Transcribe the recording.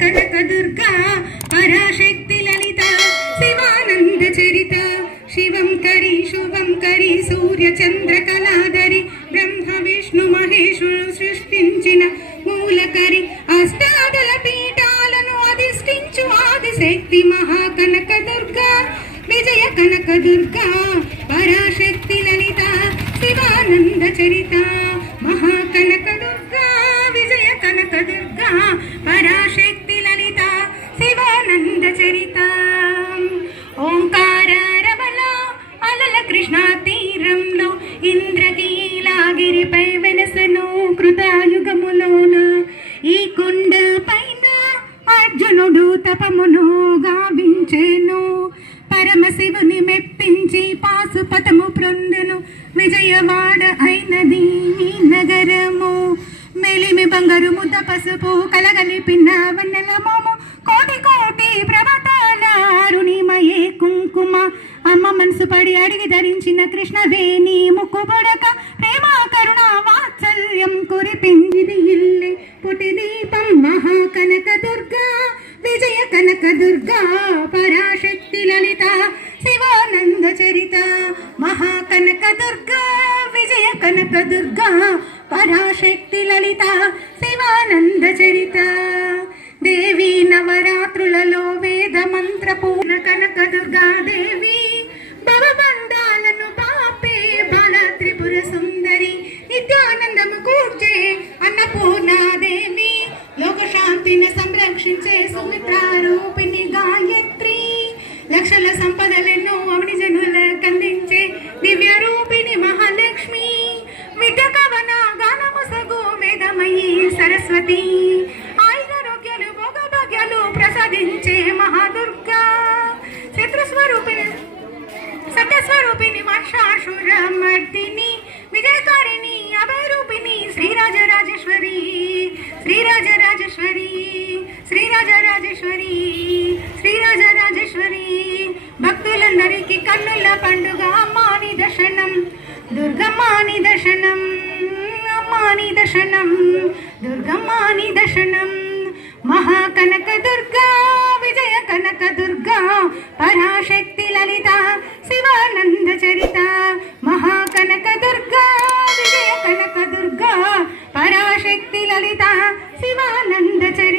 కనక దుర్గ పరాశక్తి లలిత శివానంద చరిత. శివం కరి శుభం కరి సూర్య చంద్ర కళాధరి. బ్రహ్మ విష్ణు మహేశుడు సృష్టించిన మూలకరి. అష్టాదల పీఠాలను అధిష్ఠించు ఆదిశక్తి మహాకనక దుర్గా విజయ కనక దుర్గా పరాశక్తి లలిత శివానంద చరిత. మహాకనక దుర్గా విజయ కనక దుర్గా పరాశక్తి ఓంకార రమల అలల కృష్ణా తీరంలో ఇంద్రకీలాగిరిపై వెలసను కృతాయుగములోన. ఈ కొండ పైన అర్జునుడు తపమును గావించెను. పరమశివుని మెప్పించి పాశుపతము ప్రొందును. విజయవాడ అయినది ఈ నగరము. మెలిమి బంగారు ముద్ద పసుపు కలగలిపిన వన్నెల మోము మనసు పడి అడిగి ధరించిన కృష్ణవేణి ముక్కు పొడక ప్రేమ కరుణ వాత్సల్యం కురిపించిది ఇల్లి. పుటి దీపం మహాకనక దుర్గా విజయ కనక దుర్గా పరాశక్తి లలిత శివానంద చరిత. మహాకనక దుర్గా విజయ కనక దుర్గా పరాశక్తి లలిత శివానంద చరిత. దేవి నవరాత్రులలో వేద మంత్రపు రక్షించే సుమిత్రారూపిణి గాయత్రి. లక్షల సంపదలెన్నో అవని జనులకు అందించే దివ్య రూపిణి మహాలక్ష్మి. విద్య కవన గానము సగు మేధమయీ సరస్వతి. ఆయురారోగ్యాలు భోగభాగ్యాలు ప్రసాదించే మహాదుర్గా. శత్రుస్వరూపిణి సత్యస్వరూపిణి వర్షాశురమర్దిని శ్రీరాజరాజేశ్వరి శ్రీరాజరాజేశ్వరి భక్తులందరికీ కన్నుల పండుగ. అమ్మాని దర్శనం. దుర్గమ్మాని దర్శనం. అమ్మాని దర్శనం. దుర్గమ్మాని దర్శనం. మహాకనక దుర్గా విజయ కనక దుర్గా పరాశక్తి లలిత శివానంద చరిత. మహాకనక దుర్గా విజయ కనక దుర్గా పరాశక్తి లలిత శివానంద చరిత.